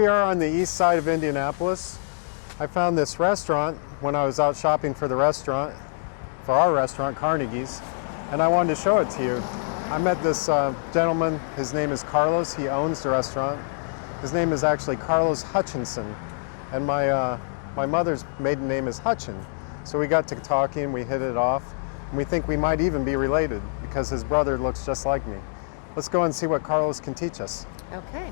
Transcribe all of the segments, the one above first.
we are on the east side of Indianapolis. I found this restaurant when I was out shopping for our restaurant, Carnegie's, and I wanted to show it to you. I met this gentleman, his name is Carlos, he owns the restaurant. His name is actually Carlos Hutchinson, and my mother's maiden name is Hutchin. So we got to talking, we hit it off, and we think we might even be related because his brother looks just like me. Let's go and see what Carlos can teach us. Okay.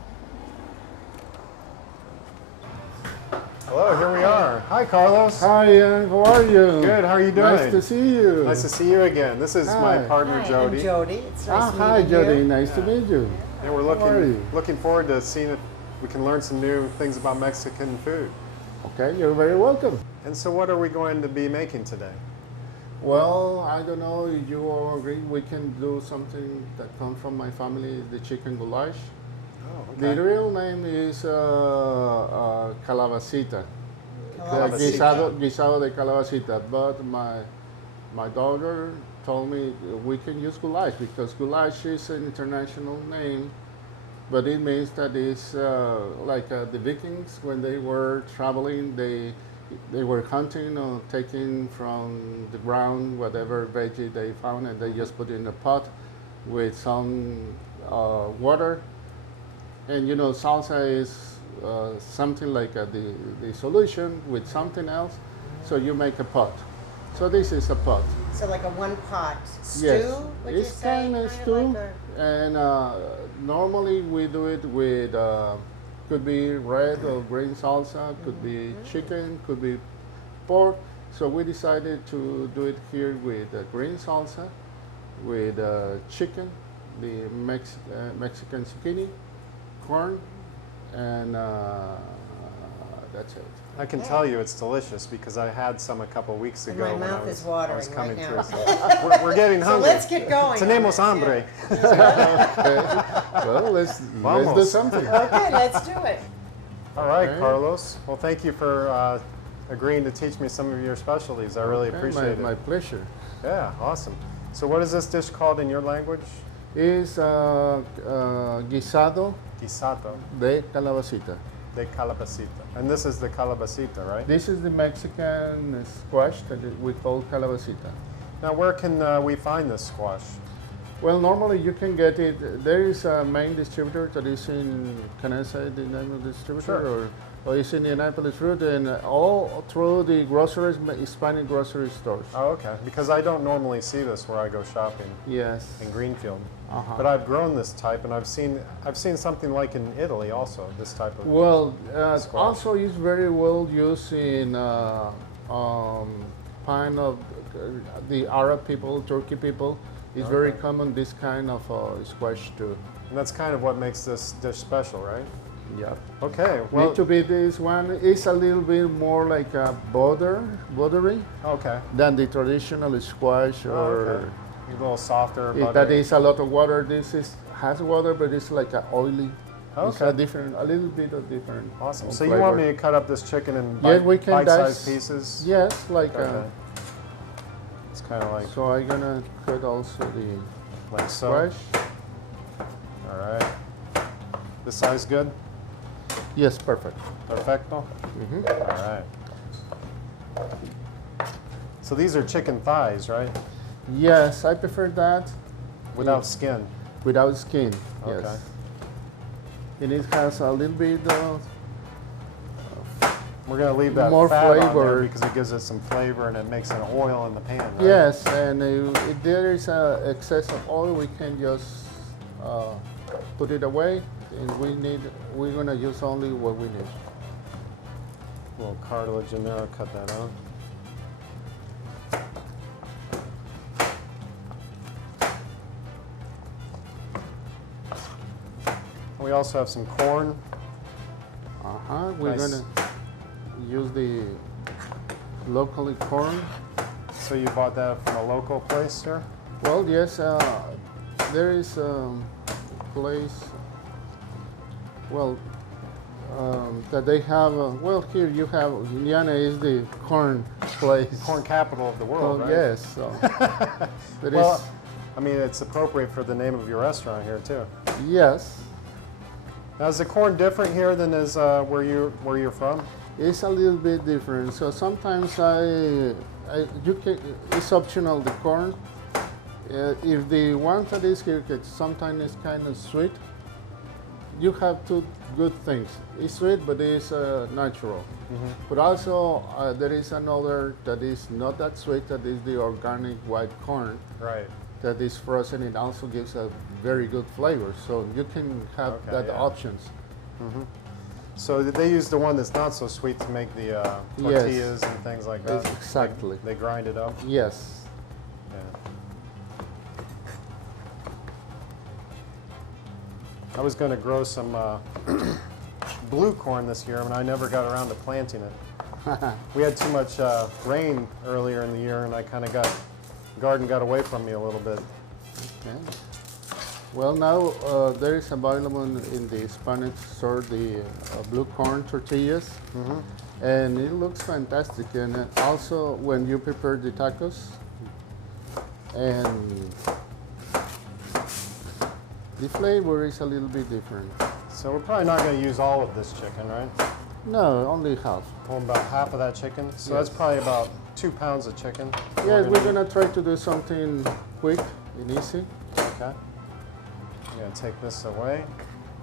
Hello, here we are. Hi, Carlos. Hi, Ian. How are you? Good. How are you doing? Nice to see you. Nice to see you again. This is my partner, Hi, Jody. I'm Jody. It's nice to Hi, meet Jody. you. Nice to meet you. And we're How are you? looking forward to seeing if we can learn some new things about Mexican food. Okay, you're very welcome. And so, what are we going to be making today? Well, I don't know if you all agree. We can do something that comes from my family, the chicken goulash. Oh, The okay. real name is calabacita. Calabacita. Guisado de calabacita. But my daughter told me we can use goulash because goulash is an international name, but it means that it's like the Vikings when they were traveling, they were hunting or taking from the ground whatever veggie they found, and they just put it in a pot with some water. And you know, salsa is something like the solution with something else, so you make a pot. So this is a pot. So like a one-pot stew, Yes, would you it's say? kind of stew, like and normally we do it with could be red or green salsa, could be chicken, could be pork. So we decided to do it here with green salsa, with chicken, the Mexican zucchini, corn, and that's it. I can tell you it's delicious because I had some a couple weeks And ago my when mouth I is was watering coming right through. now. So we're getting So hungry. let's get going. on Tenemos this, yeah. hambre. Well, let's do Vamos. something. Okay, let's do it. All right, Okay. Carlos. Well, thank you for agreeing to teach me some of your specialties. I really Okay, appreciate it. my pleasure. Yeah, awesome. So what is this dish called in your language? Is guisado Guisado de calabacita. de calabacita. And this is the calabacita, right? This is the Mexican squash that we call calabacita. Now, where can we find this squash? Well, normally you can get it. There is a main distributor that is in. Can I say the name of the distributor? Sure. Or it's in Indianapolis Fruit and all through the groceries, Hispanic grocery stores. Oh, okay. Because I don't normally see this where I go shopping Yes. in Greenfield. Uh-huh. But I've grown this type, and I've seen something like in Italy also. This type of. Well, Squash. also is very well used in kind of the Arab people, Turkey people. It's very Okay. common this kind of squash too. And that's kind of what makes this dish special, right? Yeah. Okay. Well. Need to be this one is a little bit more like a buttery Okay. than the traditional squash Oh, or okay. A little softer. that buttery. is a lot of water. This has water, but it's like a oily. It's Okay. a little bit of different. Awesome. So flavor. you want me to cut up this chicken in Yes, we can bite-sized dice. pieces? Yes, like Okay. It's kind of like so. I'm gonna cut also the so. squash. All right. This size good? Yes, perfect. Perfecto. Mhm. All right. So these are chicken thighs, right? Yes, I prefer that Without skin. without skin. Okay. Yes. And it has a little bit of We're going to leave that More fat on there flavor. because it gives it some flavor and it makes an oil in the pan, right? yes, and if there is a excess of oil, we can just put it away, and we're gonna use only what we need. A little cartilage in there. I'll cut that out. We also have some corn. We're Nice. gonna use the locally corn. So you bought that from a local place here? Well, yes, there is a place. Well, that they have. Well, here you have Indiana is the corn place. Corn capital of the world, Oh, right? yes. So, but Well, it's, I mean, it's appropriate for the name of your restaurant here, too. yes. Now, is the corn different here than is where you're from? It's a little bit different. So sometimes you can, it's optional the corn. If the one that is here, sometimes it's kind of sweet. You have two good things. It's sweet, but it's natural. But also there is another that is not that sweet. That is the organic white corn. Right. That is frozen. It also gives a very good flavor. So you can have Okay, that yeah. options. So they use the one that's not so sweet to make the tortillas and things like that. Exactly. They grind it up. Yes. Yeah. I was going to grow some blue corn this year, and I never got around to planting it. We had too much rain earlier in the year, and I kind of garden got away from me a little bit. Okay. Well, now there is available in the Spanish store the blue corn tortillas, and it looks fantastic. And also when you prepare the tacos, and the flavor is a little bit different. So we're probably not going to use all of this chicken, right? No, only half. Pull about half of that chicken. So Yes. that's probably about 2 pounds of chicken. Yes, we're gonna try to do something quick and easy. Okay. I'm going to take this away,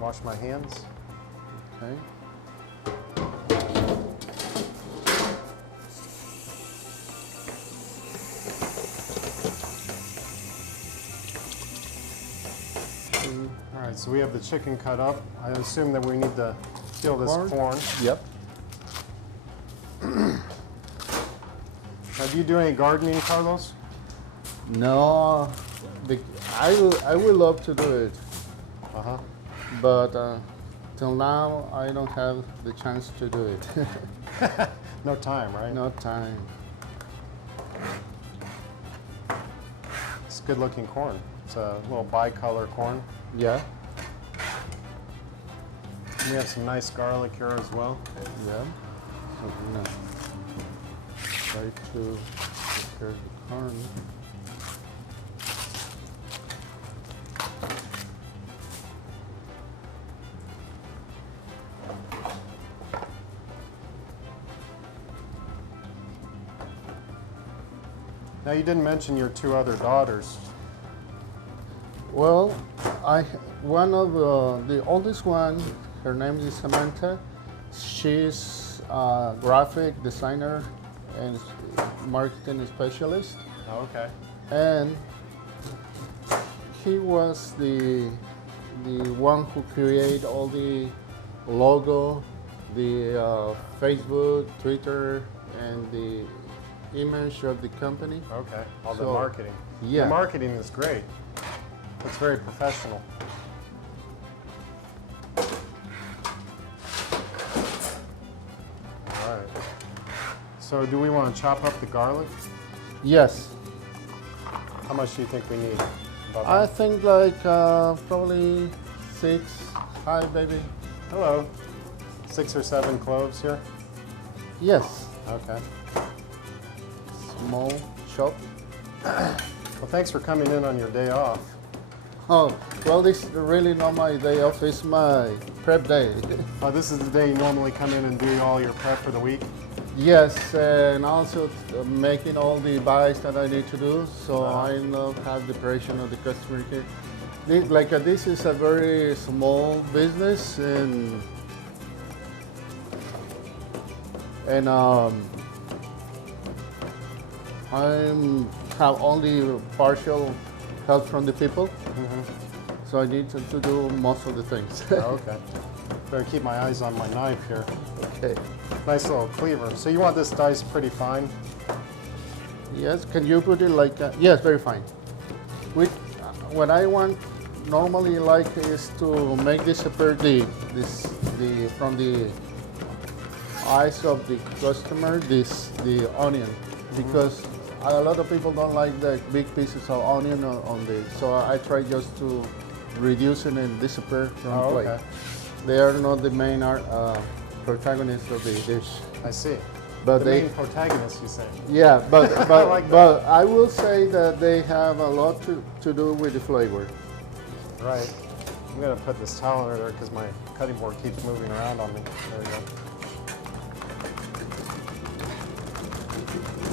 wash my hands. Okay. All right, so we have the chicken cut up. I assume that we need to peel this corn. Yep. Now, do you do any gardening, Carlos? No, I will love to do it, Uh-huh. but till now I don't have the chance to do it. No time, right? No time. It's good looking corn. It's a little bicolor corn. Yeah. We have some nice garlic here as well. Yeah. So I'm gonna try to prepare the corn. Now, you didn't mention your 2 other daughters. Well, one of the oldest one, her name is Samantha. She's a graphic designer and marketing specialist, Oh, okay. and he was the one who created all the logo, the Facebook, Twitter, and the image of the company. Okay. All the So, marketing. yeah. The marketing is great. It's very professional. All right. So do we want to chop up the garlic? Yes, How much do you think we need? About I think like probably 6. Hi, baby. Hello. 6 or 7 cloves here. Yes, Okay. small chop. Well, thanks for coming in on your day off. Oh, well, this is really not my day off. It's my prep day. This is the day you normally come in and do all your prep for the week. Yes, and also making all the buys that I need to do. So I not have the pressure of the customer care. This is a very small business, and I have only partial help from the people. So I need to do most of the things. Oh, okay. Better keep my eyes on my knife here. Okay. Nice little cleaver. So you want this diced pretty fine? Yes, can you put it like, yes, very fine. With, what I want normally like is to make this separate from the eyes of the customer, the onion, because a lot of people don't like the big pieces of onion on the, so I try just to reduce it and disappear from the plate. Okay. They are not the main protagonists of the dish. I see. But The they, main protagonist, you say? yeah, but like but I will say that they have a lot to do with the flavor. Right. I'm gonna put this towel under there because my cutting board keeps moving around on me. There we go.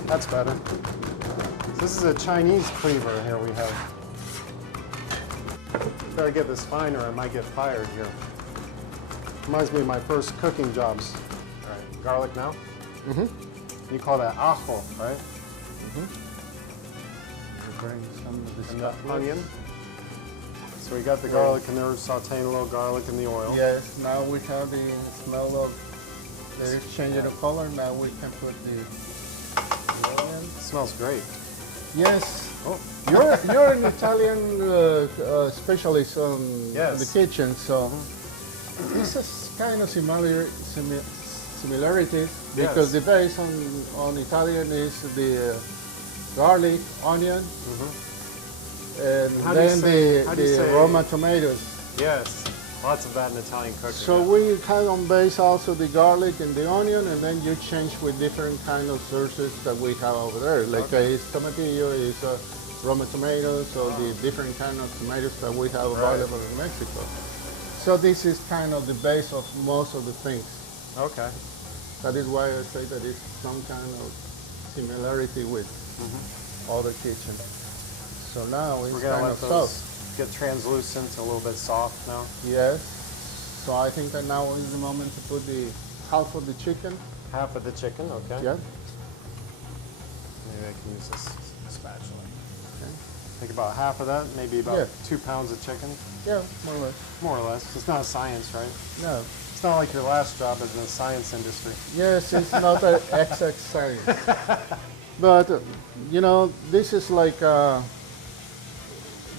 That's better. So this is a Chinese cleaver here we have. Gotta get this finer, I might get fired here. Reminds me of my first cooking jobs. All right, garlic now? Mm-hmm. You call that ajo, right? Preparing some of this And the stuff. onion. So we got the garlic and they're sauteing a little garlic in the oil. Yes, now we have the smell of the changing of color. Now we can put the onion. It smells great. Yes. Oh, You're an Italian specialist on Yes. the kitchen, so this is kind of similarities because the base on Italian is the garlic, onion, and How do you then say- how do you the say- Roma tomatoes. yes. Lots of that in Italian cooking. So we have on base also the garlic and the onion, and then you change with different kind of sources that we have over there. Like it's tomatillo, is Roma tomatoes, or the different kind of tomatoes that we have available in Mexico. So this is kind of the base of most of the things. Okay. That is why I say that it's some kind of similarity with other kitchens. So now it's We're gonna kind let of those soft. get translucent, a little bit soft now. Yes. So I think that now is the moment to put the half of the chicken. Half of the chicken, okay. Yeah. Maybe I can use this spatula. Okay. Think about half of that, maybe about Yeah. 2 pounds of chicken, Yeah, more or less. more or less. It's not a science, right? No. It's not like your last job in the science industry. Yes, it's not an exact science. But, you know, this is like,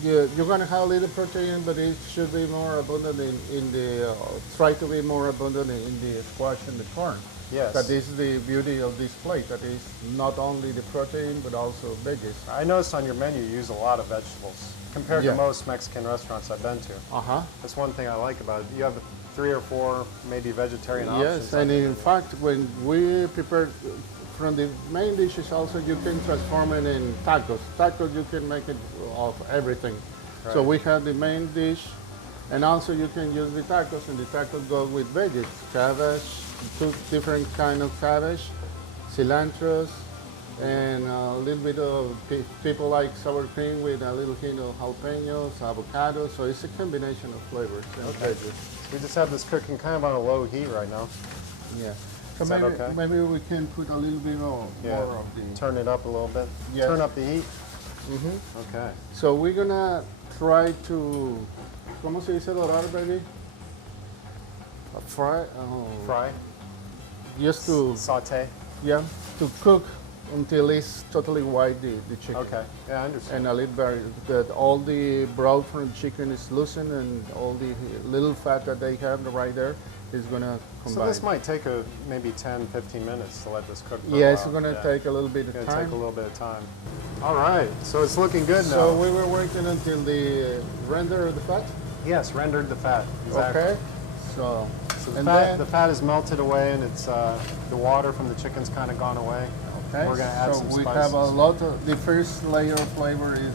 you're going to have a little protein, but it should be more abundant in the, try to be more abundant in the squash and the corn. Yes. That is the beauty of this plate, that is not only the protein, but also veggies. I noticed on your menu you use a lot of vegetables compared Yeah. to most Mexican restaurants I've been to. Uh-huh. That's one thing I like about it. You have 3 or 4 maybe vegetarian options. Yes, and in fact, when we prepare from the main dishes also, you can transform it in tacos. Tacos, you can make it of everything. So Right. we have the main dish, and also you can use the tacos, and the tacos go with veggies. Cabbage, 2 different kind of cabbage, cilantros, and a little bit of, people like sour cream with a little hint of jalapenos, avocados, so it's a combination of flavors and veggies. We just have this cooking kind of on a low heat right now. Yeah. So Is that maybe, okay? maybe we can put a little bit more of the... Turn it up a little bit. Yes. Turn up the heat. Mhm. Okay. So we're gonna try to, ¿cómo se dice dorar, baby? Fry? Fry. Just to, Saute. yeah, to cook until it's totally white, the chicken. Okay. Yeah, I understand. And a little very, that all the broth from the chicken is loosened, and all the little fat that they have right there is gonna combine. So this might take maybe 10, 15 minutes to let this cook for a Yeah, it's while. gonna Yeah. take a little bit of Gonna time. take a little bit of time. All right, so it's looking good now. So we were waiting until the render of the fat. Yes, rendered the fat. Exactly. Okay. So, So the and fat, then, the fat is melted away, and it's the water from the chicken's kind of gone away. okay, We're gonna add so some we spices. have a lot of, the first layer of flavor is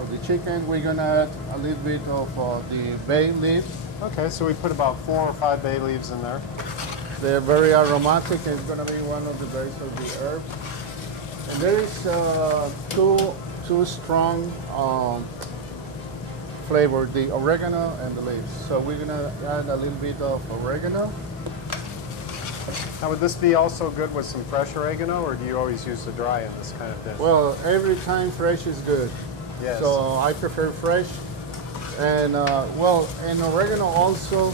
of the chicken. We're gonna add a little bit of the bay leaf. Okay, so we put about 4 or 5 bay leaves in there. They're very aromatic, and it's gonna be one of the base of the herbs. And there is two strong flavor, the oregano and the leaves. So we're gonna add a little bit of oregano. Now, would this be also good with some fresh oregano, or do you always use the dry in this kind of dish? Well, every time fresh is good. Yes. So I prefer fresh. And and oregano also,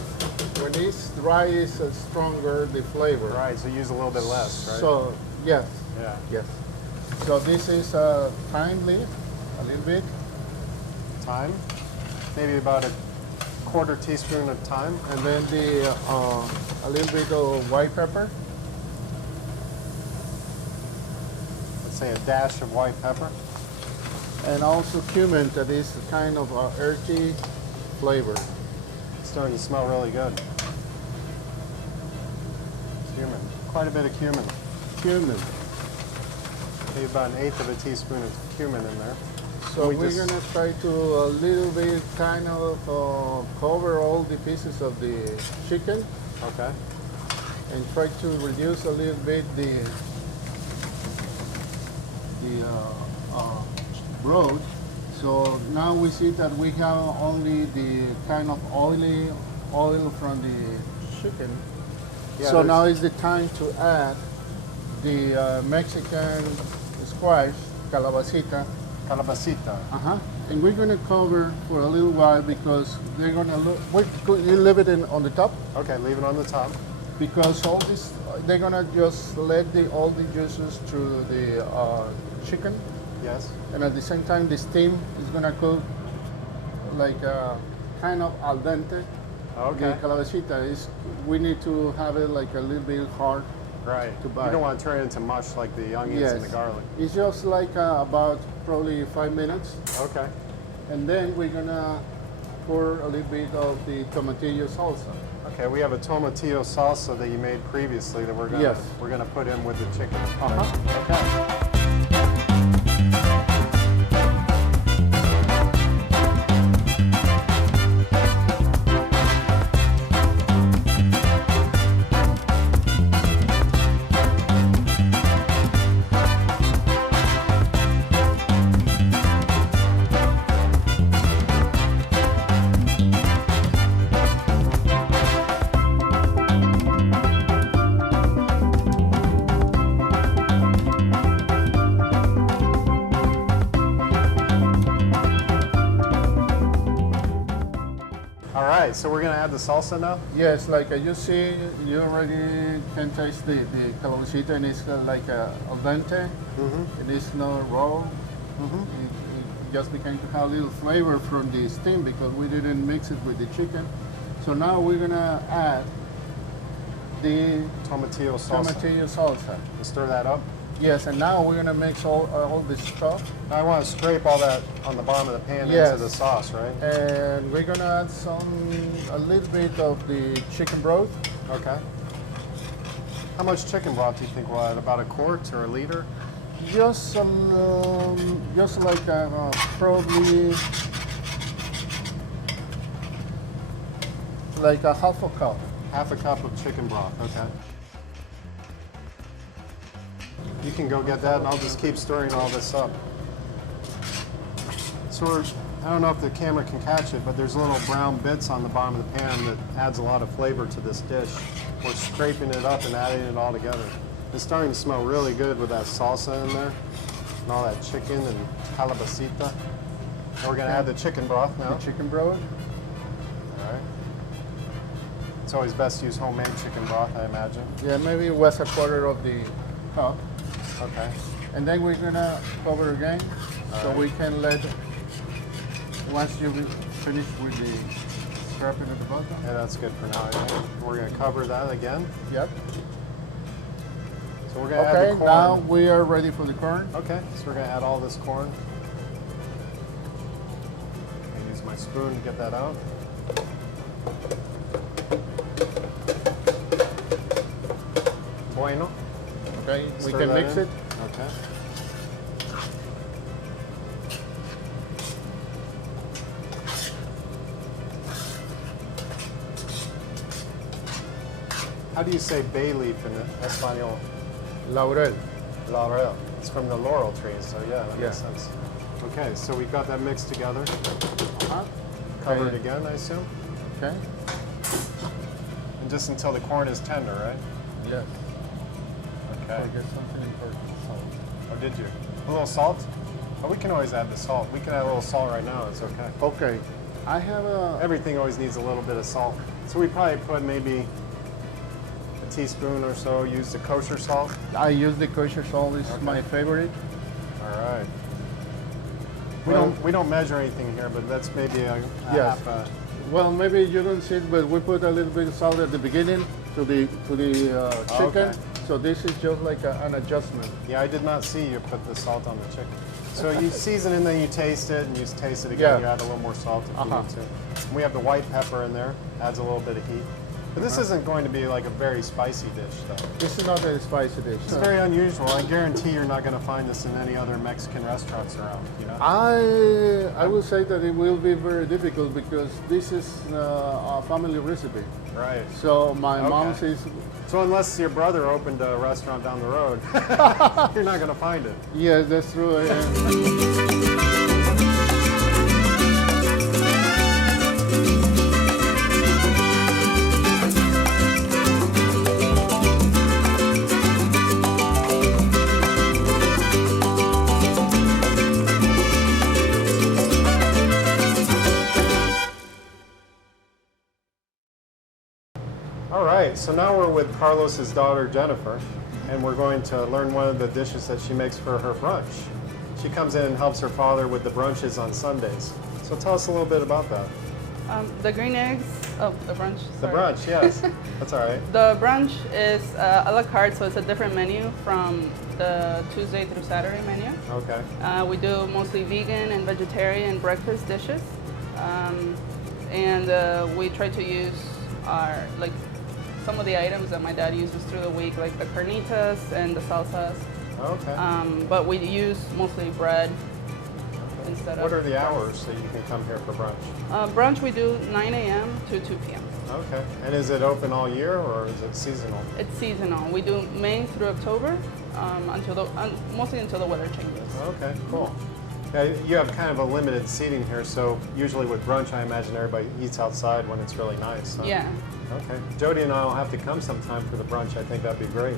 when it's dry, is stronger the flavor. Right, so use a little bit less, right? So yes, yeah. yes. So this is thyme leaf, a little bit. Thyme, maybe about a 1/4 teaspoon of thyme. And then a little bit of white pepper. Let's say a dash of white pepper. And also cumin, that is kind of earthy flavor. It's starting to smell really good. Cumin, quite a bit of cumin. Cumin. Maybe about 1/8 of a teaspoon of cumin in there. So We we're just- gonna try to a little bit kind of cover all the pieces of the chicken Okay. and try to reduce a little bit the broth. So now we see that we have only the kind of oil from the chicken. Yeah, So now there's- is the time to add the Mexican squash, calabacita. Calabacita. Uh-huh. And we're gonna cover for a little while because they're gonna look. You leave it on the top Okay, leave it on the top. because all this they're gonna just let all the juices through the chicken, Yes. and at the same time the steam is gonna cook like kind of al dente. Okay. The calabacita is we need to have it like a little bit hard. Right. To buy. You don't want to turn it into mush like the onions and the garlic. It's just like about probably 5 minutes. Okay. And then we're gonna pour a little bit of the tomatillo salsa. Okay, we have a tomatillo salsa that you made previously that we're gonna Yes. put in with the chicken. Uh-huh. Okay. All right, so we're gonna add the salsa now. Yes, like you see, you already can taste the calabacita, and it's like al dente. It is not raw. It just began to have a little flavor from the steam because we didn't mix it with the chicken. So now we're gonna add the Tomatillo salsa. tomatillo salsa. Stir that up. Yes, and now we're gonna mix all this stuff, Now I want to scrape all that on the bottom of the pan Yes. into the sauce, right? and we're gonna add a little bit of the chicken broth. Okay. How much chicken broth do you think we'll add? About a quart or a liter? Just like probably like a half a cup. Half a cup of chicken broth. Okay. You can go get that, and I'll just keep stirring all this up. So I don't know if the camera can catch it, but there's little brown bits on the bottom of the pan that adds a lot of flavor to this dish. We're scraping it up and adding it all together. It's starting to smell really good with that salsa in there, and all that chicken and calabacita. And we're gonna add the chicken broth now. The chicken broth. All right. It's always best to use homemade chicken broth, I imagine. Yeah, maybe it was a quarter of the cup. Okay. And then we're gonna cover again, so Alright. we can let. Once you finish with the scraping at the bottom. Yeah, that's good for now. I think. We're gonna cover that again. Yep. So we're gonna add Okay, the corn. now we are ready for the corn. Okay, so we're gonna add all this corn. I use my spoon to get that out. Bueno. Okay, we Stir can that mix in. it. Okay. How do you say bay leaf in Espanol? Laurel. Laurel. It's from the laurel tree, so yeah, that Yeah. makes sense. Okay, so we got that mixed together. Uh-huh. Cover it Okay. again, I assume. Okay. And just until the corn is tender, right? Yes. Okay. Forget something important. Salt. Oh, did you? A little salt? Oh, we can always add the salt. We can add a little salt right now. It's okay. Okay. I have a. Everything always needs a little bit of salt. So we probably put maybe a teaspoon or so. Use the kosher salt. I use the kosher salt. It's Okay. my favorite. All right. Well- We don't measure anything here, but that's maybe a Yes. half a. Well, maybe you don't see it, but we put a little bit of salt at the beginning to the chicken. Okay. So this is just like an adjustment. Yeah, I did not see you put the salt on the chicken. So you season and then you taste it, and you taste it again. Yeah. You add a little more salt if you Uh-huh. need to. We have the white pepper in there. Adds a little bit of heat. But this isn't going to be like a very spicy dish, though. This is not a spicy dish. It's very unusual. I guarantee you're not going to find this in any other Mexican restaurants around. You know. I would say that it will be very difficult because this is a family recipe. Right. So my Okay. mom says, So unless your brother opened a restaurant down the road, you're not going to find it. yes, that's true. All right, so now we're with Carlos's daughter, Jennifer, and we're going to learn one of the dishes that she makes for her brunch. She comes in and helps her father with the brunches on Sundays. So tell us a little bit about that. The green eggs, the brunch. The sorry. brunch, yes. That's all right. The brunch is a la carte, so it's a different menu from the Tuesday through Saturday menu. Okay. We do mostly vegan and vegetarian breakfast dishes. And we try to use some of the items that my dad uses through the week, like the carnitas and the salsas. Okay. But we use mostly bread instead of. What are the hours that you can come here for brunch? Brunch we do 9 a.m. to 2 p.m. Okay. And is it open all year or is it seasonal? It's seasonal. We do May through October, mostly until the weather changes. Okay, cool. Yeah, you have kind of a limited seating here, so usually with brunch, I imagine everybody eats outside when it's really nice. Huh? Yeah. Okay. Jody and I will have to come sometime for the brunch. I think that'd be great.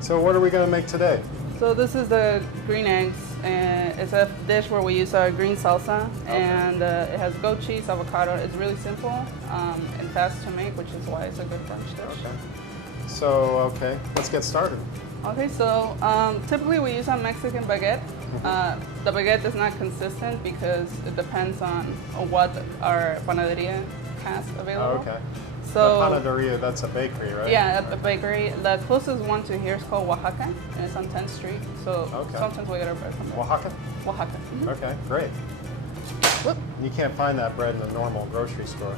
So what are we going to make today? So this is the green eggs, and it's a dish where we use our green salsa, and it has goat cheese, avocado. It's really simple and fast to make, which is why it's a good brunch dish. Okay. So, okay, let's get started. Okay, so typically we use a Mexican baguette. The baguette is not consistent because it depends on what our panaderia has available. Okay. So the panaderia, that's a bakery, right? yeah, at the bakery. The closest one to here is called Oaxaca, and it's on 10th Street. So Okay. sometimes we get our bread from there. Oaxaca? Oaxaca. Mhm. Okay, great. Whoop. You can't find that bread in the normal grocery store.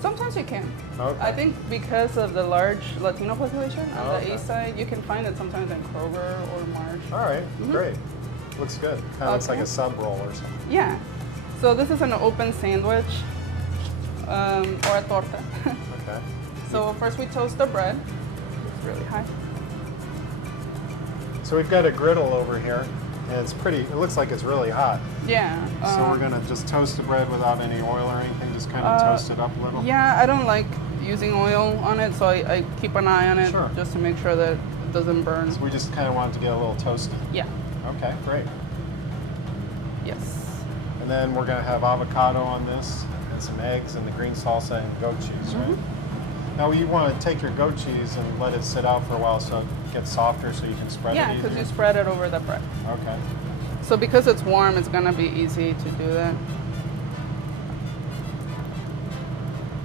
Sometimes you can. Okay. I think because of the large Latino population on Okay. the east side, you can find it sometimes in Kroger or Marsh. All right, great. Looks good. Kind of looks like Okay. a sub roll or something. Yeah. So this is an open sandwich or a torta. Okay. So first we toast the bread. It's really high. So we've got a griddle over here, and it's pretty, it looks like it's really hot. Yeah. So we're gonna just toast the bread without any oil or anything, just kind of toast it up a little? Yeah, I don't like using oil on it, so I keep an eye on it Sure. just to make sure that it doesn't burn. So we just kind of want it to get a little toasty. Yeah. Okay, great. Yes. And then we're gonna have avocado on this, and some eggs, and the green salsa and goat cheese, right? Now you want to take your goat cheese and let it sit out for a while so it gets softer so you can spread Yeah, it because easier? you spread it over the bread. Okay. So because it's warm, it's gonna be easy to do that.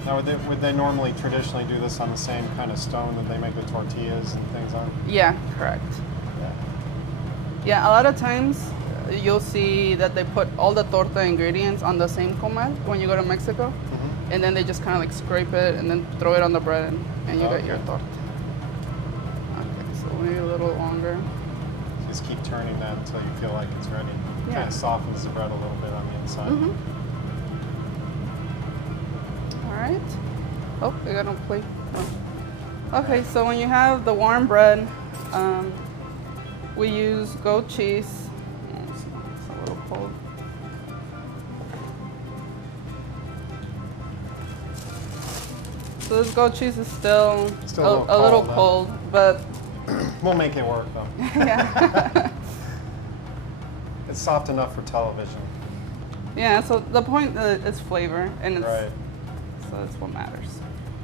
Now would they normally traditionally do this on the same kind of stone that they make the tortillas and things on? Yeah, correct. Yeah. Yeah, a lot of times you'll see that they put all the torta ingredients on the same comal when you go to Mexico, and then they just kind of like scrape it and then throw it on the bread, and you got your Okay. torta. Okay, so maybe a little longer. Just keep turning that until you feel like it's ready. Yeah. Kind of softens the bread a little bit on the inside. All right. Oh, they got no plate. Oh. Okay, so when you have the warm bread, we use goat cheese. Oh, it's a little cold. So this goat cheese is still, Still a little huh? cold, but We'll make it work though. yeah. It's soft enough for television. Yeah, so the point is flavor, and it's, Right. so that's what matters.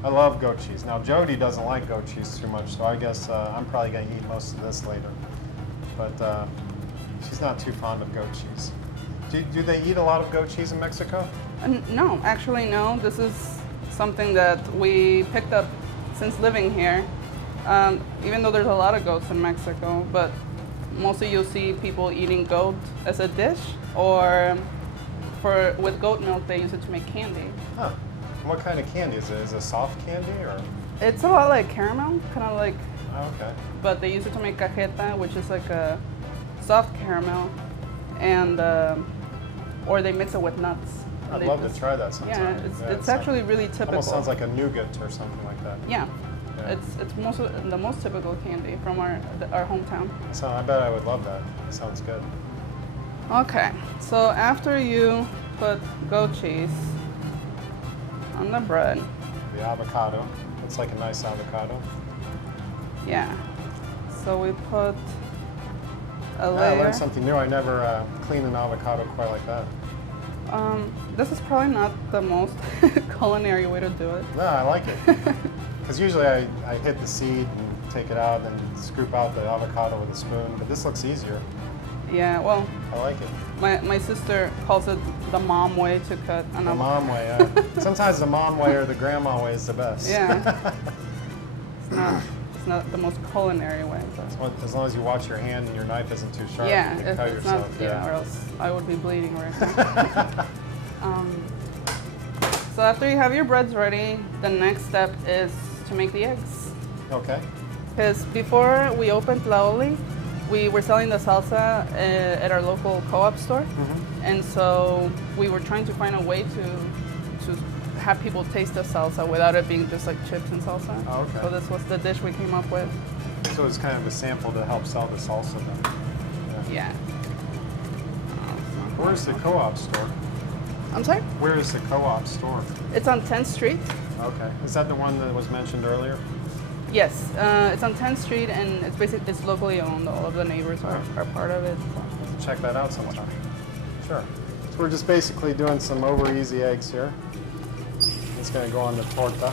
I love goat cheese. Now Jody doesn't like goat cheese too much, so I guess I'm probably gonna eat most of this later. But she's not too fond of goat cheese. Do they eat a lot of goat cheese in Mexico? No, actually no. This is something that we picked up since living here. Even though there's a lot of goats in Mexico, but mostly you'll see people eating goat as a dish, or with goat milk they use it to make candy. Huh. What kind of candy is it? Is it soft candy or? It's a lot like caramel, kind of like, Oh, okay. but they use it to make cajeta, which is like a soft caramel, and or they mix it with nuts. And I'd they love just- to try that sometime. Yeah, it's actually really typical. Almost sounds like a nougat or something like that. Yeah, Yeah. it's the most typical candy from our hometown. So I bet I would love that. That sounds good. Okay, so after you put goat cheese on the bread, The avocado. It's like a nice avocado. yeah. So we put a Yeah, I layer. learned something new. I never cleaned an avocado quite like that. This is probably not the most culinary way to do it. No, I like it. Because usually I hit the seed and take it out and then scoop out the avocado with a spoon. But this looks easier. Yeah, well, I like it. my sister calls it the mom way to cut an The avocado. mom way. Sometimes the mom way or the grandma way is the best. Yeah. It's not the most culinary way, but As long as you watch your hand and your knife isn't too sharp, yeah, you can if cut it's yourself. not, yeah, or else I would be bleeding right now. So after you have your breads ready, the next step is to make the eggs. Okay. Because before we opened Tlaoli, we were selling the salsa at our local co-op store, Mm-hmm. and so we were trying to find a way to have people taste the salsa without it being just like chips and salsa. Oh, okay. So this was the dish we came up with. So it's kind of a sample to help sell the salsa then. Yeah. Where's the co-op store? I'm sorry? Where is the co-op store? It's on 10th Street. Okay. Is that the one that was mentioned earlier? Yes, it's on 10th Street, and it's locally owned. All of the neighbors are part of it. Check that out sometime. Sure. So we're just basically doing some over easy eggs here. It's going to go on the torta.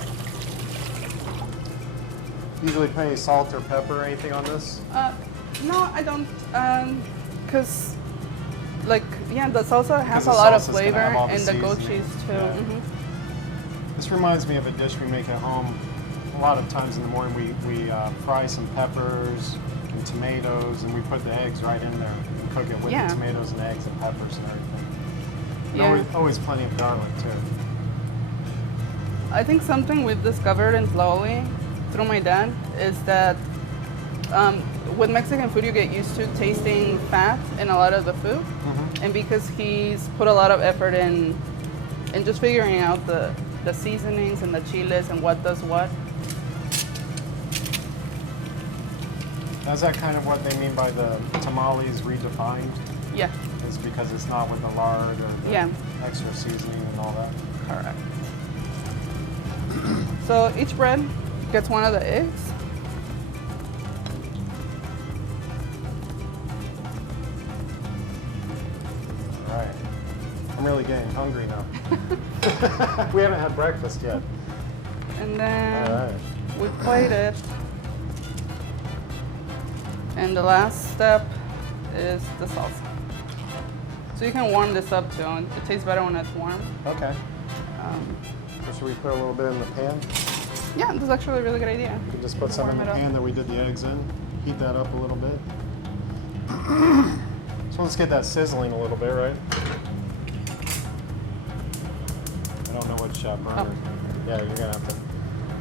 Usually put any salt or pepper or anything on this? No, I don't, because, like, yeah, the salsa has the a lot of salsa's gonna flavor, have all the and the goat seasoning. cheese too. Yeah. Mhm. This reminds me of a dish we make at home. A lot of times in the morning we fry some peppers and tomatoes and we put the eggs right in there and cook it with Yeah. the tomatoes and eggs and peppers and everything. And Yeah. always plenty of garlic too. I think something we've discovered in Tlaoli through my dad is that with Mexican food, you get used to tasting fat in a lot of the food, and because he's put a lot of effort in just figuring out the seasonings and the chiles and what does what. Is that kind of what they mean by the tamales redefined? Yeah, Is because it's not with the lard or the Yeah. extra seasoning and all that? correct. So each bread gets one of the eggs. All right. I'm really getting hungry now. We haven't had breakfast yet. And then All right. we plate it. And the last step is the salsa. So you can warm this up too. And it tastes better when it's warm. Okay. So should we put a little bit in the pan? Yeah, this is actually a really good idea. We can just put some in Warm the it up. pan that we did the eggs in. Heat that up a little bit. So let's get that sizzling a little bit, right? I don't know which burner. Yeah, you're gonna have to.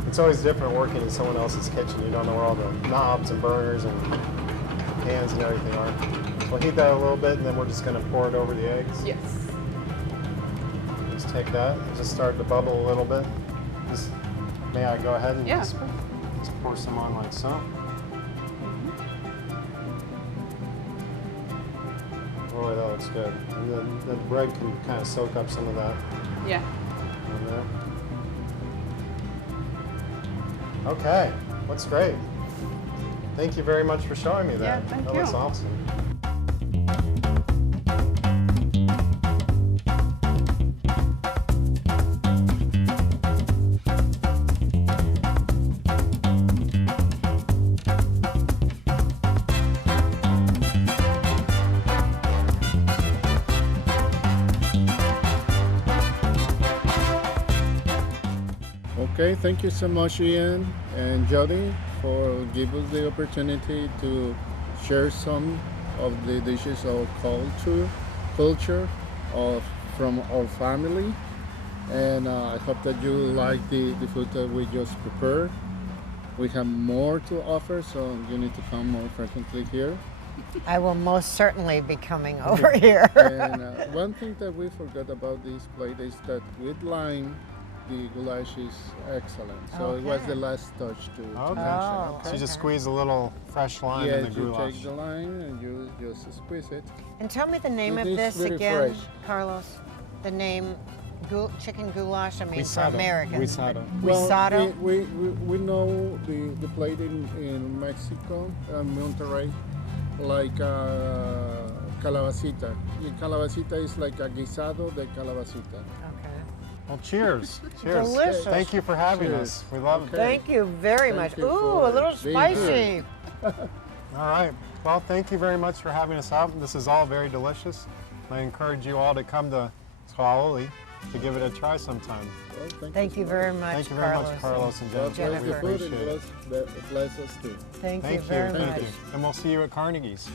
It's always different working in someone else's kitchen. You don't know where all the knobs and burners and pans and everything are. So we'll heat that a little bit, and then we're just gonna pour it over the eggs. Yes. Just take that and just start to bubble a little bit. Just, may I go ahead and Yeah. just pour some on like so? Boy, that looks good. And then the bread can kind of soak up some of that Yeah. in there. Okay, looks great. Thank you very much for showing me that. Yeah, thank that you. looks awesome. Okay, thank you so much, Ian and Jody, for giving us the opportunity to share some of the dishes of culture from our family. And I hope that you like the food that we just prepared. We have more to offer, so you need to come more frequently here. I will most certainly be coming over here. And one thing that we forgot about this plate is that with lime, the goulash is excellent. So it was Okay. the last touch to Okay. mention. Oh, So you just okay. squeeze a little fresh lime in Yes, the you goulash. take the lime and you just squeeze it. And tell me the name It of is this very again, fresh. Carlos. The name chicken goulash, I mean, for Guisado. Americans. Guisado. Guisado? We know the plate in Mexico, Monterrey, like calabacita. Calabacita is like a guisado de calabacita. Okay. Well, cheers. Cheers. Delicious. Thank you for having Cheers. us. We love it. Okay. Thank you very Thank much. you Ooh, a for little being spicy. All right. Well, thank you very much for having us out. This is all very delicious. I encourage you all to come to Tuaoli to give it a try sometime. Well, Thank you very much, Thank you very Carlos. much, Carlos and God Jennifer. bless the Jennifer. We food appreciate and it. bless us too. Thank you Thank very you. much. Thank you. And we'll see you at Carnegie's.